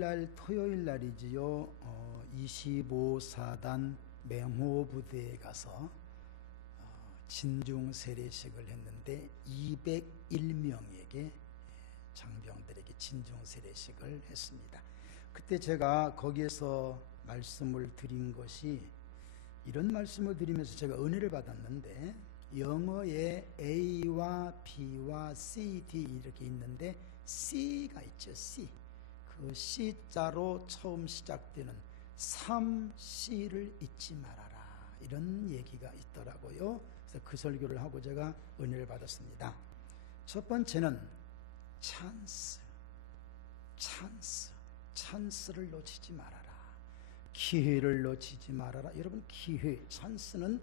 날 토요일 날이지요. 25사단 맹호부대에 가서 진중 세례식을 했는데 201명에게 장병들에게 진중 세례식을 했습니다. 그때 제가 거기에서 말씀을 드린 것이, 이런 말씀을 드리면서 제가 은혜를 받았는데, 영어에 A와 B와 C, D 이렇게 있는데 C가 있죠. C. 그 C자로 처음 시작되는 3C를 잊지 말아라, 이런 얘기가 있더라고요. 그래서 그 설교를 하고 제가 은혜를 받았습니다. 첫 번째는 찬스를 놓치지 말아라. 기회를 놓치지 말아라. 여러분, 기회, 찬스는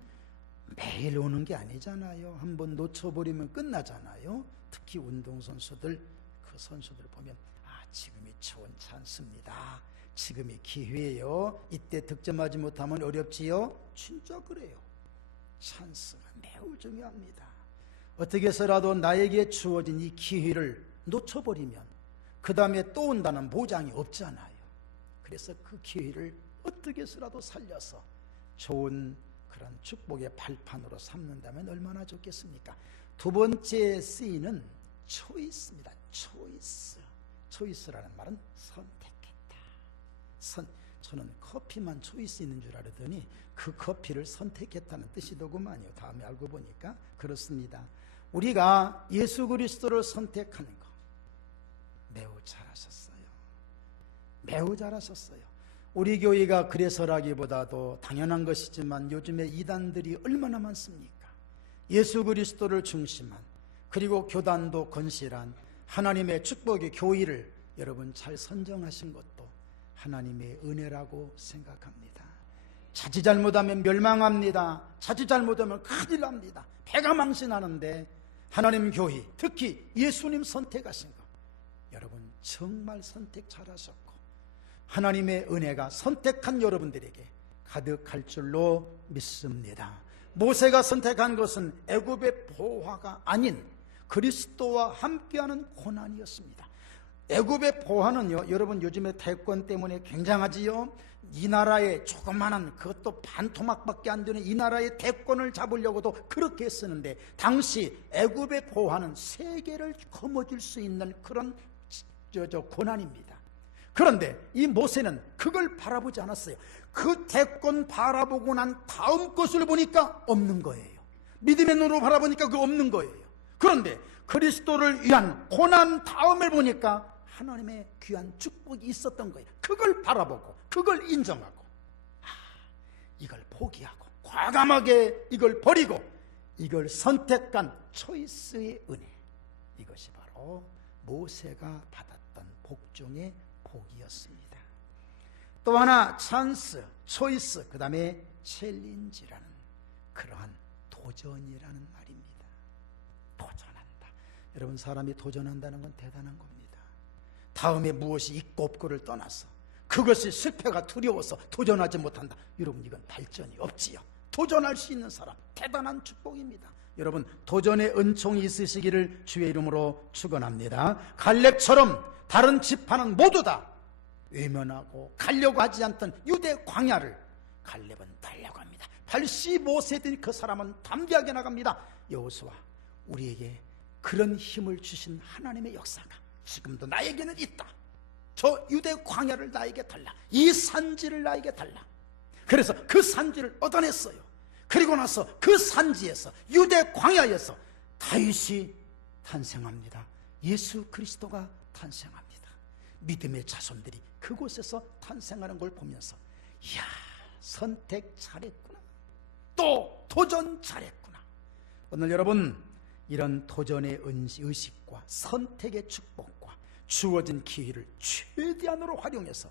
매일 오는 게 아니잖아요. 한번 놓쳐버리면 끝나잖아요. 특히 운동선수들, 그 선수들 보면 지금이 좋은 찬스입니다. 지금이 기회예요. 이때 득점하지 못하면 어렵지요. 진짜 그래요. 찬스가 매우 중요합니다. 어떻게 해서라도 나에게 주어진 이 기회를 놓쳐버리면 그 다음에 또 온다는 보장이 없잖아요. 그래서 그 기회를 어떻게 해서라도 살려서 좋은 그런 축복의 발판으로 삼는다면 얼마나 좋겠습니까? 두 번째 C는 초이스입니다. 초이스라는 말은 선택했다. 저는 커피만 초이스 있는 줄 알았더니 그 커피를 선택했다는 뜻이더구만요. 다음에 알고 보니까 그렇습니다. 우리가 예수 그리스도를 선택하는 거 매우 잘하셨어요. 매우 잘하셨어요. 우리 교회가 그래서라기보다도 당연한 것이지만 요즘에 이단들이 얼마나 많습니까? 예수 그리스도를 중심한, 그리고 교단도 건실한 하나님의 축복의 교회를 여러분 잘 선정하신 것도 하나님의 은혜라고 생각합니다. 자칫 잘못하면 멸망합니다. 자칫 잘못하면 큰일 납니다. 배가 망신하는데 하나님 교회, 특히 예수님 선택하신 것, 여러분 정말 선택 잘하셨고 하나님의 은혜가 선택한 여러분들에게 가득할 줄로 믿습니다. 모세가 선택한 것은 애굽의 보화가 아닌 그리스도와 함께하는 고난이었습니다. 애굽의 보화는요, 여러분 요즘에 대권 때문에 굉장하지요. 이 나라의 조그마한, 그것도 반 토막밖에 안 되는 이 나라의 대권을 잡으려고도 그렇게 쓰는데, 당시 애굽의 보화는 세계를 거머쥘 수 있는 그런 고난입니다. 그런데 이 모세는 그걸 바라보지 않았어요. 그 대권 바라보고 난 다음 것을 보니까 없는 거예요. 믿음의 눈으로 바라보니까 그거 없는 거예요. 그런데 그리스도를 위한 고난 다음을 보니까 하나님의 귀한 축복이 있었던 거예요. 그걸 바라보고 그걸 인정하고 이걸 포기하고 과감하게 이걸 버리고 이걸 선택한 초이스의 은혜, 이것이 바로 모세가 받았던 복 중의 복이었습니다. 또 하나 찬스, 초이스, 그 다음에 챌린지라는 그러한 도전이라는 말입니다. 도전한다. 여러분, 사람이 도전한다는 건 대단한 겁니다. 다음에 무엇이 있고 없고를 떠나서 그것이 실패가 두려워서 도전하지 못한다. 여러분, 이건 발전이 없지요. 도전할 수 있는 사람, 대단한 축복입니다. 여러분, 도전의 은총이 있으시기를 주의 이름으로 축원합니다. 갈렙처럼 다른 지파는 모두 다 외면하고 가려고 하지 않던 유대 광야를 갈렙은 달려고 합니다. 85세 된 그 사람은 담대하게 나갑니다. 여호수아, 우리에게 그런 힘을 주신 하나님의 역사가 지금도 나에게는 있다. 저 유대 광야를 나에게 달라. 이 산지를 나에게 달라. 그래서 그 산지를 얻어냈어요. 그리고 나서 그 산지에서, 유대 광야에서 다윗이 탄생합니다. 예수 그리스도가 탄생합니다. 믿음의 자손들이 그곳에서 탄생하는 걸 보면서, 이야, 선택 잘했구나, 또 도전 잘했구나. 오늘 여러분, 이런 도전의 의식과 선택의 축복과 주어진 기회를 최대한으로 활용해서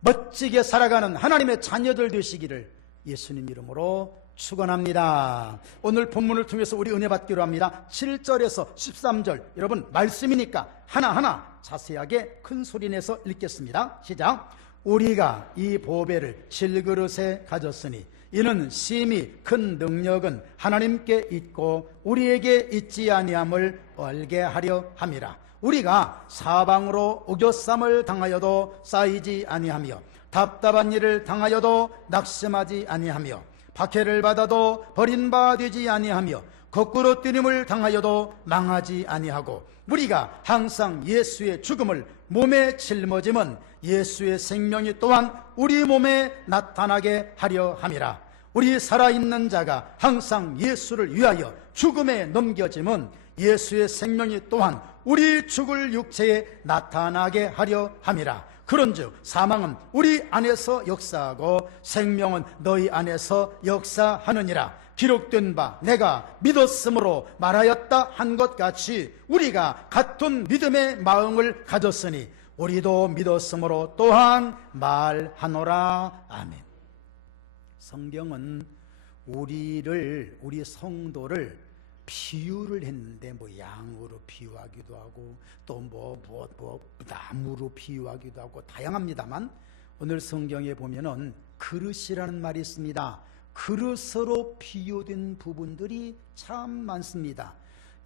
멋지게 살아가는 하나님의 자녀들 되시기를 예수님 이름으로 축원합니다. 오늘 본문을 통해서 우리 은혜 받기로 합니다. 7절에서 13절, 여러분 말씀이니까 하나하나 자세하게 큰 소리 내서 읽겠습니다. 시작. 우리가 이 보배를 질그릇에 가졌으니 이는 심히 큰 능력은 하나님께 있고 우리에게 있지 아니함을 알게 하려 함이라. 우리가 사방으로 우겨쌈을 당하여도 쌓이지 아니하며 답답한 일을 당하여도 낙심하지 아니하며 박해를 받아도 버린 바 되지 아니하며 거꾸로 뛰림을 당하여도 망하지 아니하고 우리가 항상 예수의 죽음을 몸에 짊어짐은 예수의 생명이 또한 우리 몸에 나타나게 하려 함이라. 우리 살아있는 자가 항상 예수를 위하여 죽음에 넘겨짐은 예수의 생명이 또한 우리 죽을 육체에 나타나게 하려 함이라. 그런즉 사망은 우리 안에서 역사하고 생명은 너희 안에서 역사하느니라. 기록된 바 내가 믿었으므로 말하였다 한 것 같이 우리가 같은 믿음의 마음을 가졌으니 우리도 믿었으므로 또한 말하노라. 아멘. 성경은 우리 성도를 비유를 했는데 양으로 비유하기도 하고 또 나무로 비유하기도 하고 다양합니다만 오늘 성경에 보면은 그릇이라는 말이 있습니다. 그릇으로 비유된 부분들이 참 많습니다.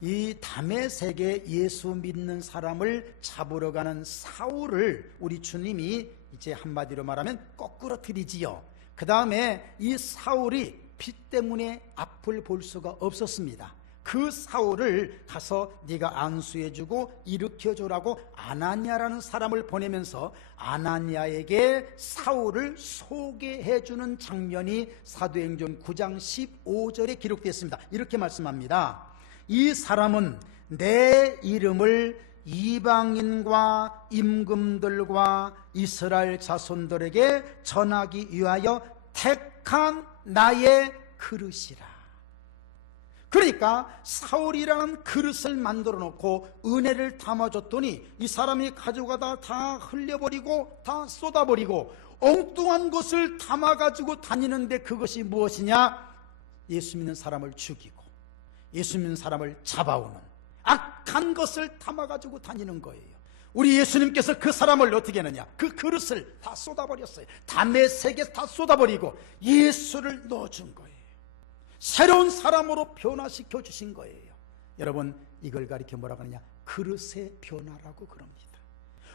이 다메섹에 예수 믿는 사람을 잡으러 가는 사울을 우리 주님이 이제 한마디로 말하면 거꾸러뜨리지요. 그 다음에 이 사울이 피 때문에 앞을 볼 수가 없었습니다. 그 사울을 가서 네가 안수해주고 일으켜주라고 아나니아라는 사람을 보내면서 아나니아에게 사울을 소개해주는 장면이 사도행전 9장 15절에 기록되어 있습니다. 이렇게 말씀합니다. 이 사람은 내 이름을 이방인과 임금들과 이스라엘 자손들에게 전하기 위하여 택한 나의 그릇이라. 그러니까 사울이라는 그릇을 만들어 놓고 은혜를 담아줬더니 이 사람이 가져가다 다 흘려버리고 다 쏟아버리고 엉뚱한 것을 담아가지고 다니는데 그것이 무엇이냐? 예수 믿는 사람을 죽이고 예수 믿는 사람을 잡아오는 악한 것을 담아가지고 다니는 거예요. 우리 예수님께서 그 사람을 어떻게 하느냐? 그 그릇을 다 쏟아버렸어요. 다메섹에 다 쏟아버리고 예수를 넣어준 거예요. 새로운 사람으로 변화시켜 주신 거예요. 여러분, 이걸 가리켜 뭐라고 하느냐? 그릇의 변화라고 그럽니다.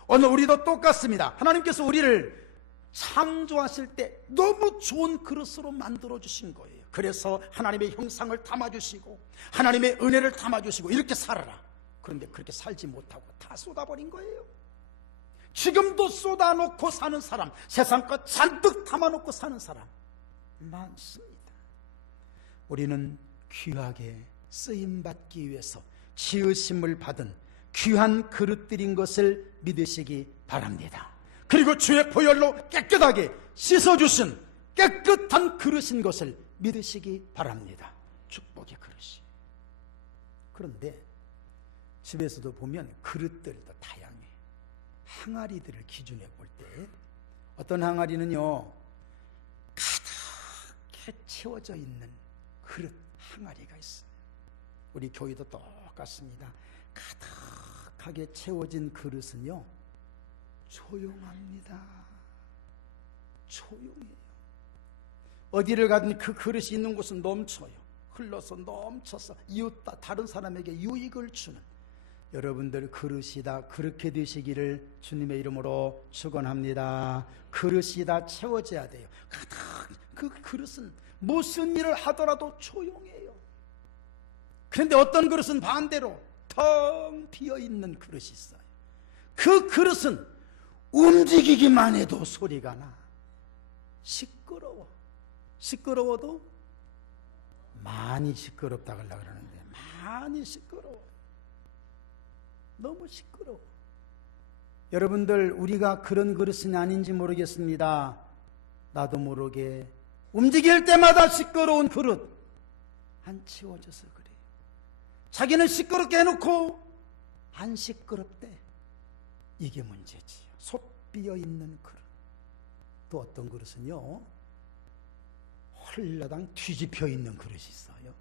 오늘 우리도 똑같습니다. 하나님께서 우리를 창조하실 때 너무 좋은 그릇으로 만들어 주신 거예요. 그래서 하나님의 형상을 담아주시고 하나님의 은혜를 담아주시고 이렇게 살아라. 그런데 그렇게 살지 못하고 다 쏟아버린 거예요. 지금도 쏟아놓고 사는 사람, 세상 것 잔뜩 담아놓고 사는 사람 많습니다. 우리는 귀하게 쓰임받기 위해서 지으심을 받은 귀한 그릇들인 것을 믿으시기 바랍니다. 그리고 주의 보혈로 깨끗하게 씻어주신 깨끗한 그릇인 것을 믿으시기 바랍니다. 축복의 그릇이. 그런데 집에서도 보면 그릇들도 다양해. 항아리들을 기준해 볼 때 어떤 항아리는요 가득히 채워져 있는 그릇 항아리가 있어요. 우리 교회도 똑같습니다. 가득하게 채워진 그릇은요 조용합니다. 조용해요. 어디를 가든 그 그릇이 있는 곳은 넘쳐요. 흘러서 넘쳐서 이웃다 다른 사람에게 유익을 주는 여러분들 그릇이 다 그렇게 되시기를 주님의 이름으로 축원합니다. 그릇이 다 채워져야 돼요. 가득 그 그릇은 무슨 일을 하더라도 조용해요. 그런데 어떤 그릇은 반대로 텅 비어있는 그릇이 있어요. 그 그릇은 움직이기만 해도 소리가 나. 시끄러워. 시끄러워도 많이 시끄럽다 그러려고 그러는데 많이 시끄러워. 너무 시끄러워. 여러분들 우리가 그런 그릇은 아닌지 모르겠습니다. 나도 모르게 움직일 때마다 시끄러운 그릇 안 치워져서 그래요. 자기는 시끄럽게 해놓고 안 시끄럽대. 이게 문제지요. 속 비어있는 그릇. 또 어떤 그릇은요 홀라당 뒤집혀 있는 그릇이 있어요.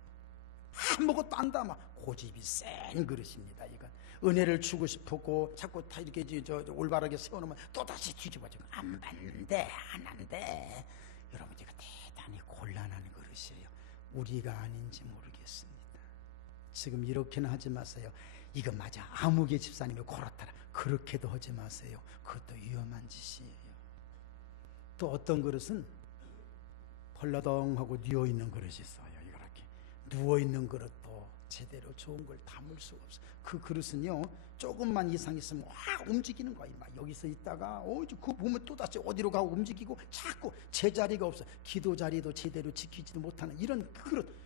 아무것도 안 담아. 고집이 센 그릇입니다. 이건 은혜를 주고 싶었고 자꾸 다 이렇게 올바르게 세워놓으면 또다시 뒤집어지고 안 받는데 안 한대. 여러분 이거 대단히 곤란한 그릇이에요. 우리가 아닌지 모르겠습니다. 지금 이렇게는 하지 마세요. 이거 맞아, 아무개 집사님이 그렇더라, 그렇게도 하지 마세요. 그것도 위험한 짓이에요. 또 어떤 그릇은 펄러덩하고 누워있는 그릇이 있어요. 이렇게 누워있는 그릇도 제대로 좋은 걸 담을 수가 없어요. 그 그릇은요, 조금만 이상 있으면 확 움직이는 거예요. 막 여기서 있다가 그거 보면 또다시 어디로 가고 움직이고, 자꾸 제자리가 없어요. 기도 자리도 제대로 지키지도 못하는 이런 그릇.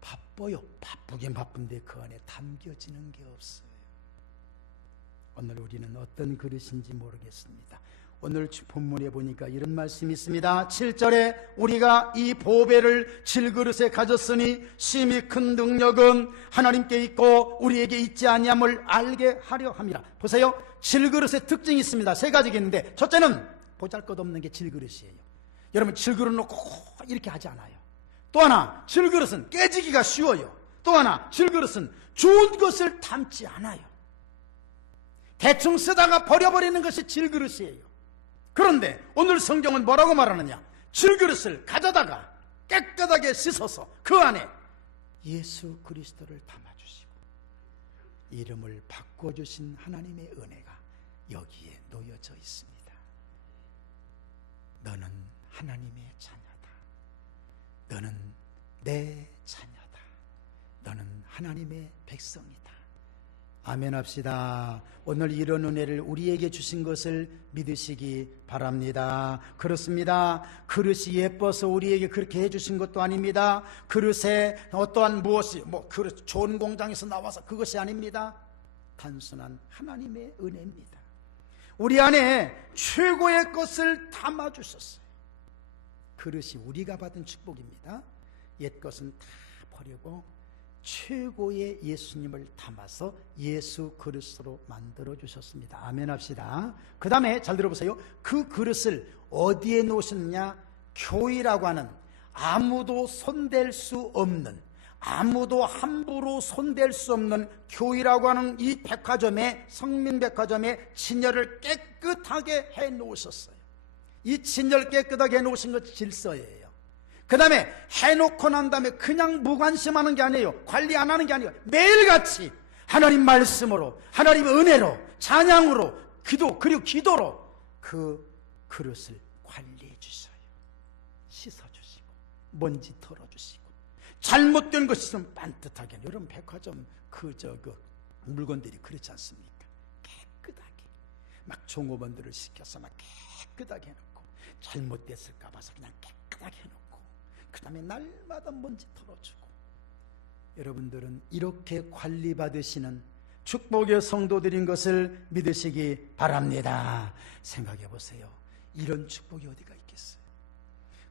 바빠요. 바쁘긴 바쁜데 그 안에 담겨지는 게 없어요. 오늘 우리는 어떤 그릇인지 모르겠습니다. 오늘 본문에 보니까 이런 말씀이 있습니다. 7절에 우리가 이 보배를 질그릇에 가졌으니 심히 큰 능력은 하나님께 있고 우리에게 있지 아니함을 알게 하려 함이라. 보세요. 질그릇의 특징이 있습니다. 세 가지가 있는데, 첫째는 보잘것없는 게 질그릇이에요. 여러분, 질그릇 놓고 이렇게 하지 않아요. 또 하나, 질그릇은 깨지기가 쉬워요. 또 하나, 질그릇은 좋은 것을 담지 않아요. 대충 쓰다가 버려버리는 것이 질그릇이에요. 그런데 오늘 성경은 뭐라고 말하느냐? 질그릇을 가져다가 깨끗하게 씻어서 그 안에 예수 그리스도를 담아주시고 이름을 바꿔주신 하나님의 은혜가 여기에 놓여져 있습니다. 너는 하나님의 자녀다. 너는 내 자녀다. 너는 하나님의 백성이다. 아멘 합시다. 오늘 이런 은혜를 우리에게 주신 것을 믿으시기 바랍니다. 그렇습니다. 그릇이 예뻐서 우리에게 그렇게 해주신 것도 아닙니다. 그릇에 어떠한 무엇이 그릇 좋은 공장에서 나와서 그것이 아닙니다. 단순한 하나님의 은혜입니다. 우리 안에 최고의 것을 담아주셨어요. 그릇이 우리가 받은 축복입니다. 옛 것은 다 버리고 최고의 예수님을 담아서 예수 그릇으로 만들어 주셨습니다. 아멘 합시다. 그 다음에 잘 들어보세요. 그 그릇을 어디에 놓으셨느냐? 교회라고 하는 아무도 손댈 수 없는, 아무도 함부로 손댈 수 없는 교회라고 하는 이 백화점에, 성민백화점에 진열을 깨끗하게 해 놓으셨어요. 이 진열 깨끗하게 해 놓으신 것 질서예요. 그 다음에 해놓고 난 다음에 그냥 무관심하는 게 아니에요. 관리 안 하는 게 아니에요. 매일같이 하나님 말씀으로, 하나님의 은혜로, 찬양으로, 그리고 기도로 그 그릇을 관리해 주셔요. 씻어주시고 먼지 털어주시고 잘못된 것이 있으면 반듯하게. 여러분, 백화점 그 물건들이 그렇지 않습니까? 깨끗하게 막 종업원들을 시켜서 막 깨끗하게 해놓고, 잘못됐을까 봐서 그냥 깨끗하게 해놓고, 그 다음에 날마다 먼지 털어주고. 여러분들은 이렇게 관리받으시는 축복의 성도들인 것을 믿으시기 바랍니다. 생각해 보세요. 이런 축복이 어디가 있겠어요?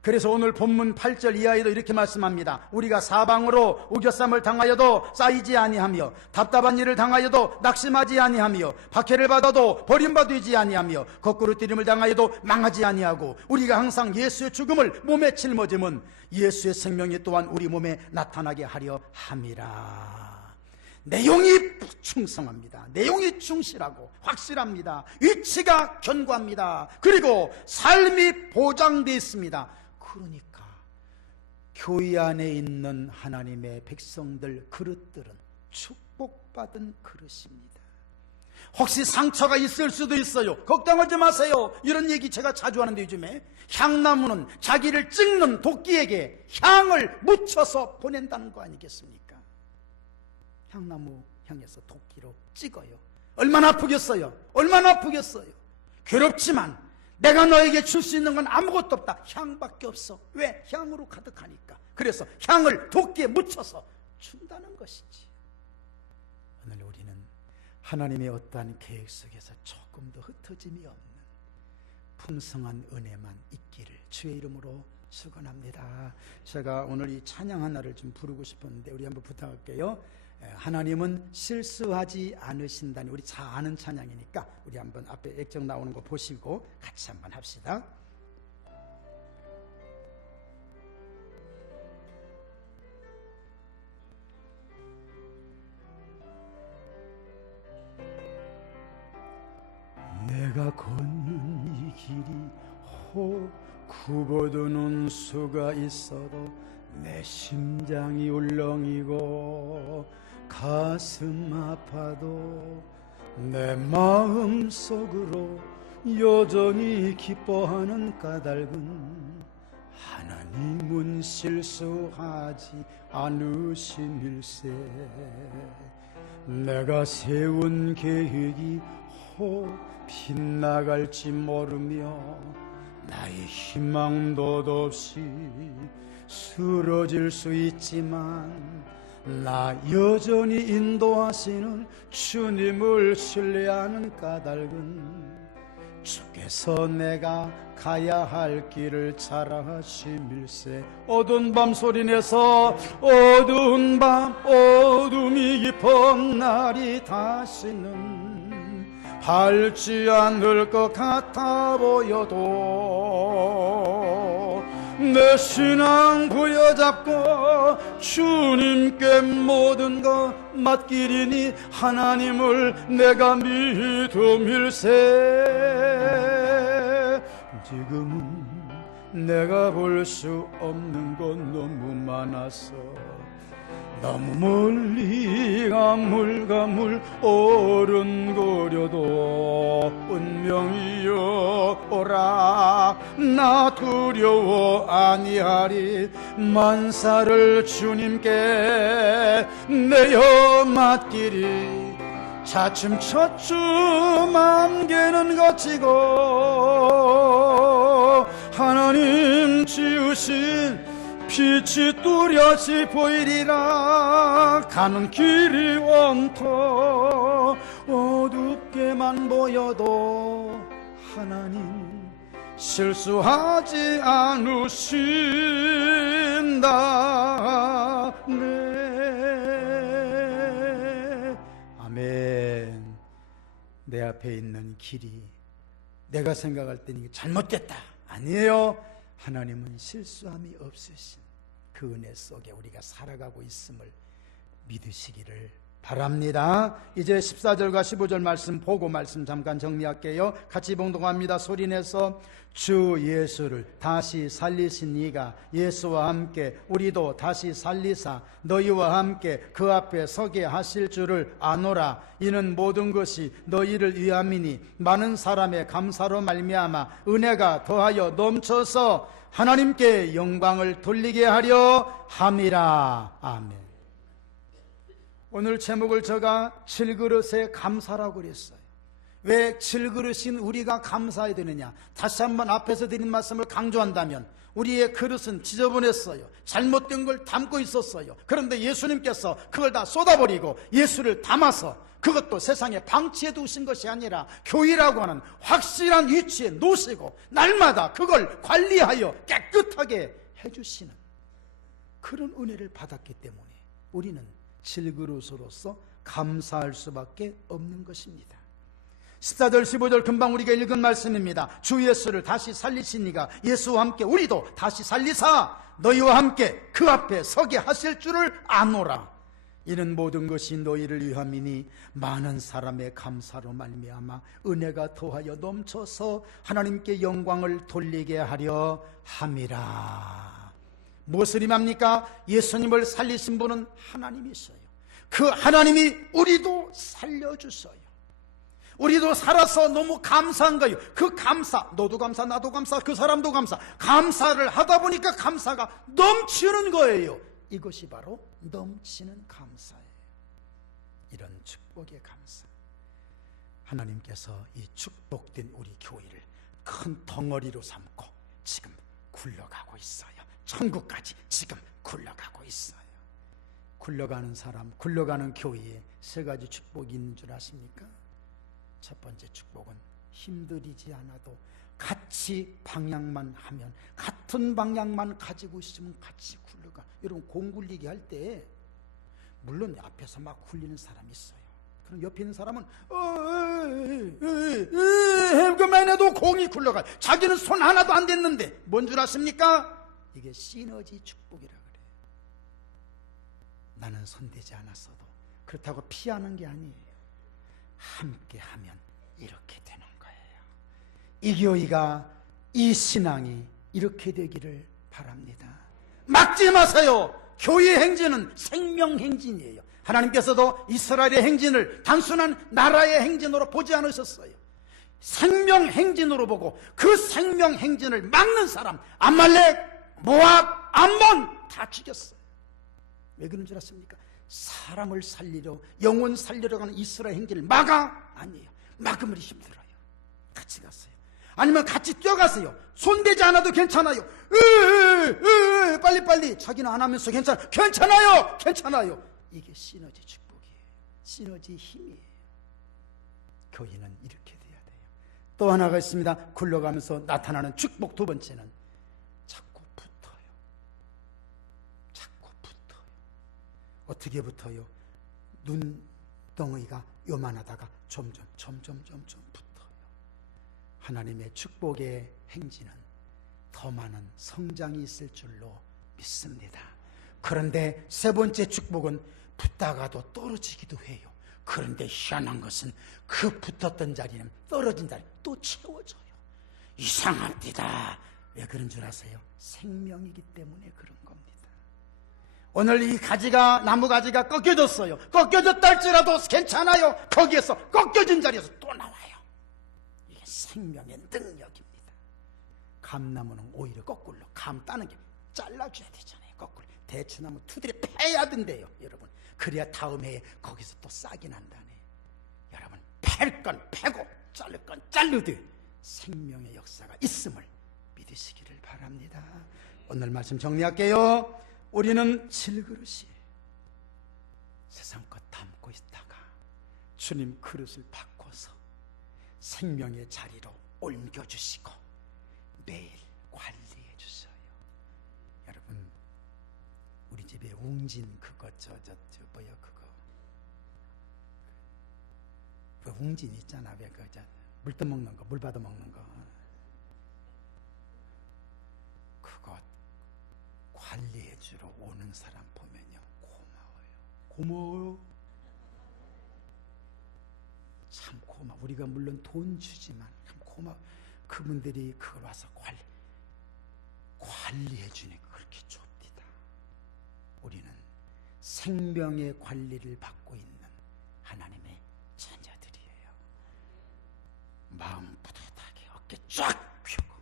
그래서 오늘 본문 8절 이하에도 이렇게 말씀합니다. 우리가 사방으로 우겨쌈을 당하여도 쌓이지 아니하며, 답답한 일을 당하여도 낙심하지 아니하며, 박해를 받아도 버림받지 아니하며, 거꾸로 뛰림을 당하여도 망하지 아니하고, 우리가 항상 예수의 죽음을 몸에 짊어짐은 예수의 생명이 또한 우리 몸에 나타나게 하려 함이라. 내용이 충성합니다. 내용이 충실하고 확실합니다. 위치가 견고합니다. 그리고 삶이 보장되어 있습니다. 그러니까 교회 안에 있는 하나님의 백성들, 그릇들은 축복받은 그릇입니다. 혹시 상처가 있을 수도 있어요. 걱정하지 마세요. 이런 얘기 제가 자주 하는데, 요즘에 향나무는 자기를 찍는 도끼에게 향을 묻혀서 보낸다는 거 아니겠습니까? 향나무 향해서 도끼로 찍어요. 얼마나 아프겠어요? 얼마나 아프겠어요? 괴롭지만 내가 너에게 줄 수 있는 건 아무것도 없다. 향밖에 없어. 왜? 향으로 가득하니까. 그래서 향을 도끼에 묻혀서 준다는 것이지. 오늘 우리는 하나님의 어떠한 계획 속에서 조금도 흩어짐이 없는 풍성한 은혜만 있기를 주의 이름으로 축원합니다. 제가 오늘 이 찬양 하나를 좀 부르고 싶었는데 우리 한번 부탁할게요. 하나님은 실수하지 않으신다니. 우리 잘 아는 찬양이니까 우리 한번 앞에 액정 나오는 거 보시고 같이 한번 합시다. 내가 걷는 이 길이 혹 굽어드는 수가 있어도 내 심장이 울렁이고 가슴 아파도 내 마음 속으로 여전히 기뻐하는 까닭은 하나님은 실수하지 않으심일세. 내가 세운 계획이 혹 빗나갈지 모르며 나의 희망도 없이 쓰러질 수 있지만 나 여전히 인도하시는 주님을 신뢰하는 까닭은 주께서 내가 가야 할 길을 잘 아심일세. 어두운 밤 소리내서 어두운 밤 어둠이 깊은 날이 다시는 밝지 않을 것 같아 보여도 내 신앙 부여잡고 주님께 모든 것 맡기리니 하나님을 내가 믿음일세. 지금은 내가 볼 수 없는 건 너무 많아서 너무 멀리 가물가물 어른거려도 운명이여 오라. 나 두려워 아니하리. 만사를 주님께 내어 맡기리. 차츰차츰 안개는 걷히고 하나님 지으신 빛이 뚜렷이 보이리라. 가는 길이 온통 어둡게만 보여도 하나님 실수하지 않으신다. 네. 아멘. 내 앞에 있는 길이 내가 생각할 때는 이게 잘못됐다. 아니에요. 하나님은 실수함이 없으신 그 은혜 속에 우리가 살아가고 있음을 믿으시기를 바랍니다. 이제 14절과 15절 말씀 보고 말씀 잠깐 정리할게요. 같이 봉독합니다. 소리내서 주 예수를 다시 살리신 이가 예수와 함께 우리도 다시 살리사 너희와 함께 그 앞에 서게 하실 줄을 아노라. 이는 모든 것이 너희를 위함이니 많은 사람의 감사로 말미암아 은혜가 더하여 넘쳐서 하나님께 영광을 돌리게 하려 함이라. 아멘. 오늘 제목을 제가 질그릇의 감사라고 그랬어요. 왜 질그릇인 우리가 감사해야 되느냐? 다시 한번 앞에서 드린 말씀을 강조한다면 우리의 그릇은 지저분했어요. 잘못된 걸 담고 있었어요. 그런데 예수님께서 그걸 다 쏟아버리고 예수를 담아서 그것도 세상에 방치해 두신 것이 아니라 교회라고 하는 확실한 위치에 놓으시고 날마다 그걸 관리하여 깨끗하게 해주시는 그런 은혜를 받았기 때문에 우리는 질그릇으로서 감사할 수밖에 없는 것입니다. 14절 15절 금방 우리가 읽은 말씀입니다. 주 예수를 다시 살리신 이가 예수와 함께 우리도 다시 살리사 너희와 함께 그 앞에 서게 하실 줄을 아노라. 이는 모든 것이 너희를 위함이니 많은 사람의 감사로 말미암아 은혜가 더하여 넘쳐서 하나님께 영광을 돌리게 하려 함이라. 무엇을 임합니까? 예수님을 살리신 분은 하나님이셔요. 그 하나님이 우리도 살려주셔요. 우리도 살아서 너무 감사한 거예요. 그 감사, 너도 감사, 나도 감사, 그 사람도 감사, 감사를 하다 보니까 감사가 넘치는 거예요. 이것이 바로 넘치는 감사예요. 이런 축복의 감사. 하나님께서 이 축복된 우리 교회를 큰 덩어리로 삼고 지금 굴러가고 있어요. 천국까지 지금 굴러가고 있어요. 굴러가는 사람, 굴러가는 교회에 세 가지 축복이 있는 줄 아십니까? 첫 번째 축복은 힘들이지 않아도 같이 방향만 하면, 같은 방향만 가지고 있으면 같이 굴러가. 여러분 공 굴리기 할 때 물론 앞에서 막 굴리는 사람이 있어요. 그럼 옆에 있는 사람은 그만 해도 공이 굴러가. 자기는 손 하나도 안 댔는데 뭔 줄 아십니까? 이게 시너지 축복이라 그래요. 나는 손대지 않았어도 그렇다고 피하는 게 아니에요. 함께 하면 이렇게 되는 거예요. 이 교회가, 이 신앙이 이렇게 되기를 바랍니다. 막지 마세요. 교회 행진은 생명 행진이에요. 하나님께서도 이스라엘의 행진을 단순한 나라의 행진으로 보지 않으셨어요. 생명 행진으로 보고 그 생명 행진을 막는 사람, 아말렉, 모압, 암몬 다 죽였어요. 왜 그런 줄 아십니까? 사람을 살리려, 영혼 살리려 가는 이스라엘 행진을 막아? 아니에요. 막으면 힘들어요. 같이 갔어요. 아니면 같이 뛰어가세요. 손대지 않아도 괜찮아요. 빨리빨리. 자기는 안 하면서 괜찮아요. 이게 시너지 축복이에요. 시너지 힘이에요. 교회는 이렇게 돼야 돼요. 또 하나가 있습니다. 굴러가면서 나타나는 축복 두 번째는 자꾸 붙어요. 어떻게 붙어요? 눈덩이가 요만하다가 점점 붙어요. 하나님의 축복의 행진은 더 많은 성장이 있을 줄로 믿습니다. 그런데 세 번째 축복은 붙다가도 떨어지기도 해요. 그런데 희한한 것은 그 붙었던 자리는 떨어진 자리 또 채워져요. 이상합니다. 왜 그런 줄 아세요? 생명이기 때문에 그런 겁니다. 오늘 이 나무 가지가 꺾여졌어요. 꺾여졌다 할지라도 괜찮아요. 거기에서 꺾여진 자리에서 또 나와요. 이게 생명의 능력입니다. 감나무는 오히려 거꾸로 감 따는 게 잘라줘야 되잖아요. 거꾸로 대추나무 투들이 패야 된대요. 여러분, 그래야 다음 해에 거기서 또 싹이 난다네. 여러분, 팰 건 패고 자를 건 자르듯 생명의 역사가 있음을 믿으시기를 바랍니다. 오늘 말씀 정리할게요. 우리는 질그릇이에요. 세상 것 담고 있다가 주님 그릇을 바꿔서 생명의 자리로 옮겨주시고 매일 관리해 주셔요. 여러분, 우리 집에 웅진 그거 뭐야 그거 그 웅진 있잖아. 왜 그 물 떠먹는 거, 물 받아 먹는 거, 그거 관리해 주러 오는 사람 보면요 고마워요. 참 고마워. 우리가 물론 돈 주지만 참 고마워. 그분들이 그걸 와서 관리해 주니까 그렇게 좁디다. 우리는 생명의 관리를 받고 있는 하나님의 자녀들이에요. 마음 뿌듯하게 어깨 쫙 펴고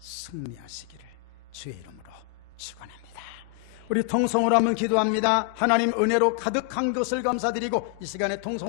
승리하시기를 주의 이름으로 축원합니다. 우리 통성으로 한번 기도합니다. 하나님 은혜로 가득한 것을 감사드리고 이 시간에 통성으로